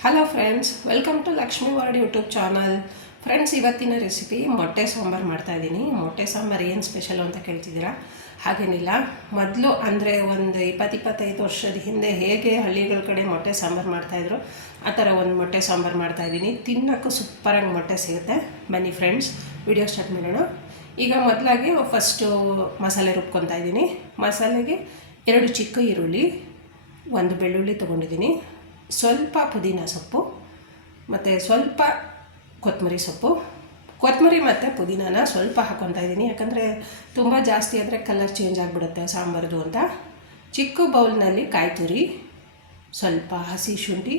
Hello friends welcome to Lakshmi world YouTube channel friends ಇವತ್ತಿನ recipe ಮೊಟ್ಟೆ ಸಾಂಬಾರು ಮಾಡ್ತಾಯಿದ್ದೀನಿ ಮೊಟ್ಟೆ ಸಾಂಬಾರು ಏನು ಸ್ಪೆಷಲ್ ಅಂತ ಕೇಳ್ತಿದ್ದೀರಾ? ಹಾಗೇನಿಲ್ಲ. ಮೊದಲು ಅಂದರೆ ಒಂದು ಇಪ್ಪತ್ತು ಇಪ್ಪತ್ತೈದು ವರ್ಷದ ಹಿಂದೆ ಹೇಗೆ ಹಳ್ಳಿಗಳ ಕಡೆ ಮೊಟ್ಟೆ ಸಾಂಬಾರು ಮಾಡ್ತಾಯಿದ್ರು ಆ ಥರ ಒಂದು ಮೊಟ್ಟೆ ಸಾಂಬಾರು ಮಾಡ್ತಾಯಿದ್ದೀನಿ ತಿನ್ನೋಕ್ಕೂ ಸೂಪರಾಗಿ ಮೊಟ್ಟೆ ಸಿಗುತ್ತೆ. ಬನ್ನಿ ಫ್ರೆಂಡ್ಸ್ ವಿಡಿಯೋ ಸ್ಟಾರ್ಟ್ ಮಾಡೋಣ. ಈಗ ಮೊದಲಾಗಿ ಫಸ್ಟು ಮಸಾಲೆ ರುಬ್ಕೊತಾ ಇದ್ದೀನಿ. ಮಸಾಲೆಗೆ ಎರಡು ಚಿಕ್ಕ ಈರುಳ್ಳಿ, ಒಂದು ಬೆಳ್ಳುಳ್ಳಿ ತೊಗೊಂಡಿದ್ದೀನಿ. ಸ್ವಲ್ಪ ಪುದೀನ ಸೊಪ್ಪು, ಮತ್ತು ಸ್ವಲ್ಪ ಕೊತ್ತಂಬರಿ ಸೊಪ್ಪು. ಕೊತ್ತಂಬರಿ ಮತ್ತು ಪುದೀನಾನ ಸ್ವಲ್ಪ ಹಾಕ್ಕೊತಾ ಇದ್ದೀನಿ. ಯಾಕಂದರೆ ತುಂಬ ಜಾಸ್ತಿ ಆದರೆ ಕಲರ್ ಚೇಂಜ್ ಆಗಿಬಿಡುತ್ತೆ ಸಾಂಬಾರದು ಅಂತ. ಚಿಕ್ಕ ಬೌಲ್ನಲ್ಲಿ ಕಾಯಿ ತುರಿ ಸ್ವಲ್ಪ ಹಸಿ ಶುಂಠಿ,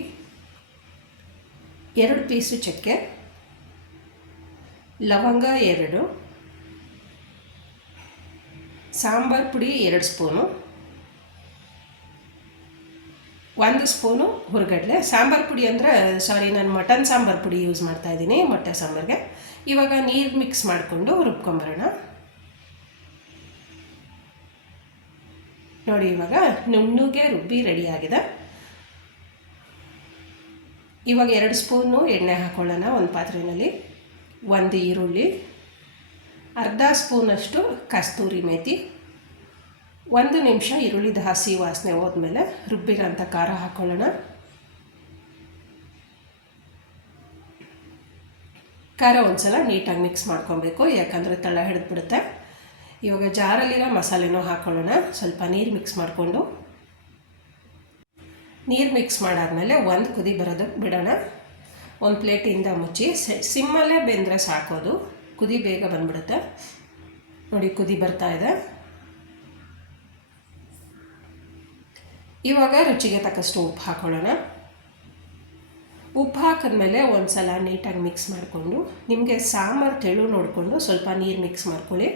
ಎರಡು ಪೀಸು ಚಕ್ಕೆ, ಲವಂಗ ಎರಡು, ಸಾಂಬಾರು ಪುಡಿ ಎರಡು ಸ್ಪೂನು. ಒಂದು ಸ್ಪೂನು ಹುರ್ಗಡ್ಲೆ. ಸಾಂಬಾರು ಪುಡಿ ಅಂದರೆ ಸಾರಿ ನಾನು ಮಟನ್ ಸಾಂಬಾರು ಪುಡಿ ಯೂಸ್ ಮಾಡ್ತಾ ಇದ್ದೀನಿ, ಮೊಟ್ಟೆ ಸಾಂಬಾರಿಗೆ. ಇವಾಗ ನೀರು ಮಿಕ್ಸ್ ಮಾಡಿಕೊಂಡು ರುಬ್ಕೊಂಬರೋಣ. ನೋಡಿ, ಇವಾಗ ನುಣ್ಣಗೆ ರುಬ್ಬಿ ರೆಡಿಯಾಗಿದೆ ಇವಾಗ ಎರಡು ಸ್ಪೂನು ಎಣ್ಣೆ ಹಾಕೊಳ್ಳೋಣ ಒಂದು ಪಾತ್ರೆಯಲ್ಲಿ. ಒಂದು ಈರುಳ್ಳಿ, ಅರ್ಧ ಸ್ಪೂನಷ್ಟು ಕಸ್ತೂರಿ ಮೇಥಿ. ಒಂದು ನಿಮಿಷ ಈರುಳ್ಳಿದ ಹಸಿ ವಾಸನೆ ಹೋದ್ಮೇಲೆ ರುಬ್ಬಿರೋಂಥ ಖಾರ ಹಾಕ್ಕೊಳ್ಳೋಣ ಖಾರ ಒಂದ್ಸಲ ನೀಟಾಗಿ ಮಿಕ್ಸ್ ಮಾಡ್ಕೊಬೇಕು, ಯಾಕಂದರೆ ತಳ ಹಿಡಿದ್ಬಿಡುತ್ತೆ. ಇವಾಗ ಜಾರಲ್ಲಿರೋ ಮಸಾಲೆನೂ ಹಾಕ್ಕೊಳ್ಳೋಣ ಸ್ವಲ್ಪ ನೀರು ಮಿಕ್ಸ್ ಮಾಡಿಕೊಂಡು. ನೀರು ಮಿಕ್ಸ್ ಮಾಡಾದಮೇಲೆ ಒಂದು ಕುದಿ ಬರೋದಕ್ಕೆ ಬಿಡೋಣ. ಒಂದು ಪ್ಲೇಟಿಂದ ಮುಚ್ಚಿ ಸಿಮ್ಮಲ್ಲೇ ಬೆಂದರೆ ಸಾಕೋದು, ಕುದಿ ಬೇಗ ಬಂದ್ಬಿಡುತ್ತೆ. ನೋಡಿ, ಕುದಿ ಬರ್ತಾ ಇದೆ. ಇವಾಗ ರುಚಿಗೆ ತಕ್ಕಷ್ಟು ಉಪ್ಪು ಹಾಕೊಳ್ಳೋಣ. ಉಪ್ಪು ಹಾಕಿದ್ಮೇಲೆ ಒಂದು ಸಲ ನೀಟಾಗಿ ಮಿಕ್ಸ್ ಮಾಡಿಕೊಂಡು, ನಿಮಗೆ ಸಾಂಬಾರು ತೆಳು ನೋಡಿಕೊಂಡು ಸ್ವಲ್ಪ ನೀರು ಮಿಕ್ಸ್ ಮಾಡ್ಕೊಳ್ಳಿ.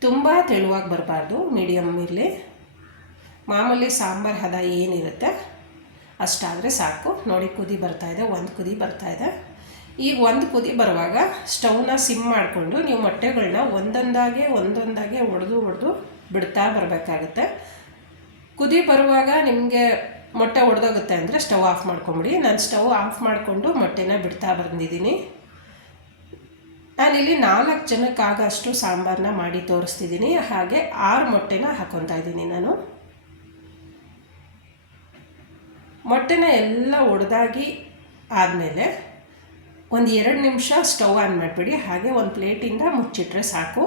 ತುಂಬ ತೆಳುವಾಗಿ ಬರಬಾರ್ದು ಮೀಡಿಯಮ್ ಇರಲಿ. ಮಾಮೂಲಿ ಸಾಂಬಾರು ಹದ ಏನಿರುತ್ತೆ ಅಷ್ಟಾದರೆ ಸಾಕು. ನೋಡಿ, ಕುದಿ ಬರ್ತಾಯಿದೆ ಒಂದು ಕುದಿ ಬರ್ತಾಯಿದೆ ಈಗ ಒಂದು ಕುದಿ ಬರುವಾಗ ಸ್ಟೌವ್ನ ಸಿಮ್ ಮಾಡಿಕೊಂಡು ನೀವು ಮೊಟ್ಟೆಗಳನ್ನ ಒಂದೊಂದಾಗೆ ಒಂದೊಂದಾಗೆ ಒಡೆದು ಒಡೆದು ಬಿಡ್ತಾ ಬರಬೇಕಾಗುತ್ತೆ. ಕುದಿ ಬರುವಾಗ ನಿಮಗೆ ಮೊಟ್ಟೆ ಒಡೆದೋಗುತ್ತೆ ಅಂದರೆ ಸ್ಟವ್ ಆಫ್ ಮಾಡ್ಕೊಂಬಿಡಿ. ನಾನು ಸ್ಟವ್ ಆಫ್ ಮಾಡಿಕೊಂಡು ಮೊಟ್ಟೆನ ಬಿಡ್ತಾ ಬಂದಿದ್ದೀನಿ. ನಾನಿಲ್ಲಿ ನಾಲ್ಕು ಜನಕ್ಕಾಗಷ್ಟು ಸಾಂಬಾರನ್ನ ಮಾಡಿ ತೋರಿಸ್ತಿದ್ದೀನಿ. ಹಾಗೆ ಆರು ಮೊಟ್ಟೆನ ಹಾಕೊತಾ ಇದ್ದೀನಿ ನಾನು. ಮೊಟ್ಟೆನ ಎಲ್ಲ ಒಡೆದಾಗಿ ಆದಮೇಲೆ ಒಂದು ಎರಡು ನಿಮಿಷ ಸ್ಟವ್ ಆನ್ ಮಾಡಿಬಿಡಿ. ಹಾಗೆ ಒಂದು ಪ್ಲೇಟಿಂದ ಮುಚ್ಚಿಟ್ರೆ ಸಾಕು.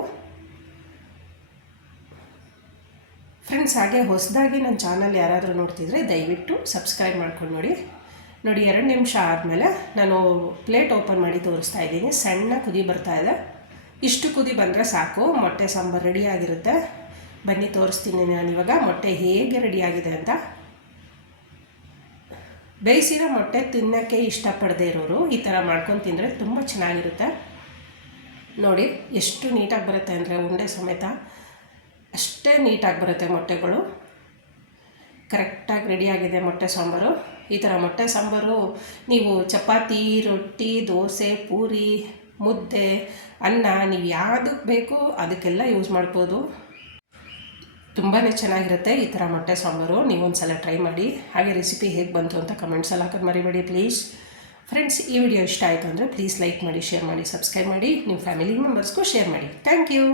ಫ್ರೆಂಡ್ಸ್ ಹಾಗೆ ಹೊಸದಾಗಿ ನನ್ನ ಚಾನಲ್ ಯಾರಾದರೂ ನೋಡ್ತಿದ್ರೆ ದಯವಿಟ್ಟು ಸಬ್ಸ್ಕ್ರೈಬ್ ಮಾಡ್ಕೊಂಡು ನೋಡಿ. ನೋಡಿ, ಎರಡು ನಿಮಿಷ ಆದಮೇಲೆ ನಾನು ಪ್ಲೇಟ್ ಓಪನ್ ಮಾಡಿ ತೋರಿಸ್ತಾ ಇದ್ದೀನಿ. ಸಣ್ಣ ಕುದಿ ಬರ್ತಾ ಇದೆ. ಇಷ್ಟು ಕುದಿ ಬಂದರೆ ಸಾಕು. ಮೊಟ್ಟೆ ಸಾಂಬಾರು ರೆಡಿಯಾಗಿರುತ್ತೆ ಬನ್ನಿ, ತೋರಿಸ್ತೀನಿ ನಾನು ಇವಾಗ ಮೊಟ್ಟೆ ಹೇಗೆ ರೆಡಿಯಾಗಿದೆ ಅಂತ. ಬೇಯಿಸಿರೋ ಮೊಟ್ಟೆ ತಿನ್ನೋಕ್ಕೆ ಇಷ್ಟಪಡದೆ ಇರೋರು ಈ ಥರ ಮಾಡ್ಕೊಂಡು ತಿಂದರೆ ತುಂಬ ಚೆನ್ನಾಗಿರುತ್ತೆ. ನೋಡಿ, ಎಷ್ಟು ನೀಟಾಗಿ ಬರುತ್ತೆ ಅಂದರೆ ಉಂಡೆ ಸಮೇತ. ಅಷ್ಟೇ ನೀಟಾಗಿ ಬರುತ್ತೆ ಮೊಟ್ಟೆಗಳು, ಕರೆಕ್ಟಾಗಿ ರೆಡಿಯಾಗಿದೆ ಮೊಟ್ಟೆ ಸಾಂಬಾರು. ಈ ಥರ ಮೊಟ್ಟೆ ಸಾಂಬಾರು ನೀವು ಚಪಾತಿ, ರೊಟ್ಟಿ, ದೋಸೆ, ಪೂರಿ, ಮುದ್ದೆ, ಅನ್ನ ನೀವು ಯಾವುದಕ್ಕೆ ಬೇಕು ಅದಕ್ಕೆಲ್ಲ ಯೂಸ್ ಮಾಡ್ಬೋದು. ತುಂಬಾ ಚೆನ್ನಾಗಿರುತ್ತೆ ಈ ಥರ ಮೊಟ್ಟೆ ಸಾಂಬಾರು. ನೀವೊಂದು ಸಲ ಟ್ರೈ ಮಾಡಿ. ಹಾಗೆ ರೆಸಿಪಿ ಹೇಗೆ ಬಂತು ಅಂತ ಕಮೆಂಟ್ಸಲ್ಲಿ ಹಾಕೋದು ಮರಿಬೇಡಿ ಪ್ಲೀಸ್. ಫ್ರೆಂಡ್ಸ್, ಈ ವಿಡಿಯೋ ಇಷ್ಟ ಆಯಿತು ಅಂದರೆ ಪ್ಲೀಸ್ ಲೈಕ್ ಮಾಡಿ, ಶೇರ್ ಮಾಡಿ, ಸಬ್ಸ್ಕ್ರೈಬ್ ಮಾಡಿ. ನಿಮ್ಮ ಫ್ಯಾಮಿಲಿ ಮೆಂಬರ್ಸ್ಗೂ ಶೇರ್ ಮಾಡಿ. Thank you.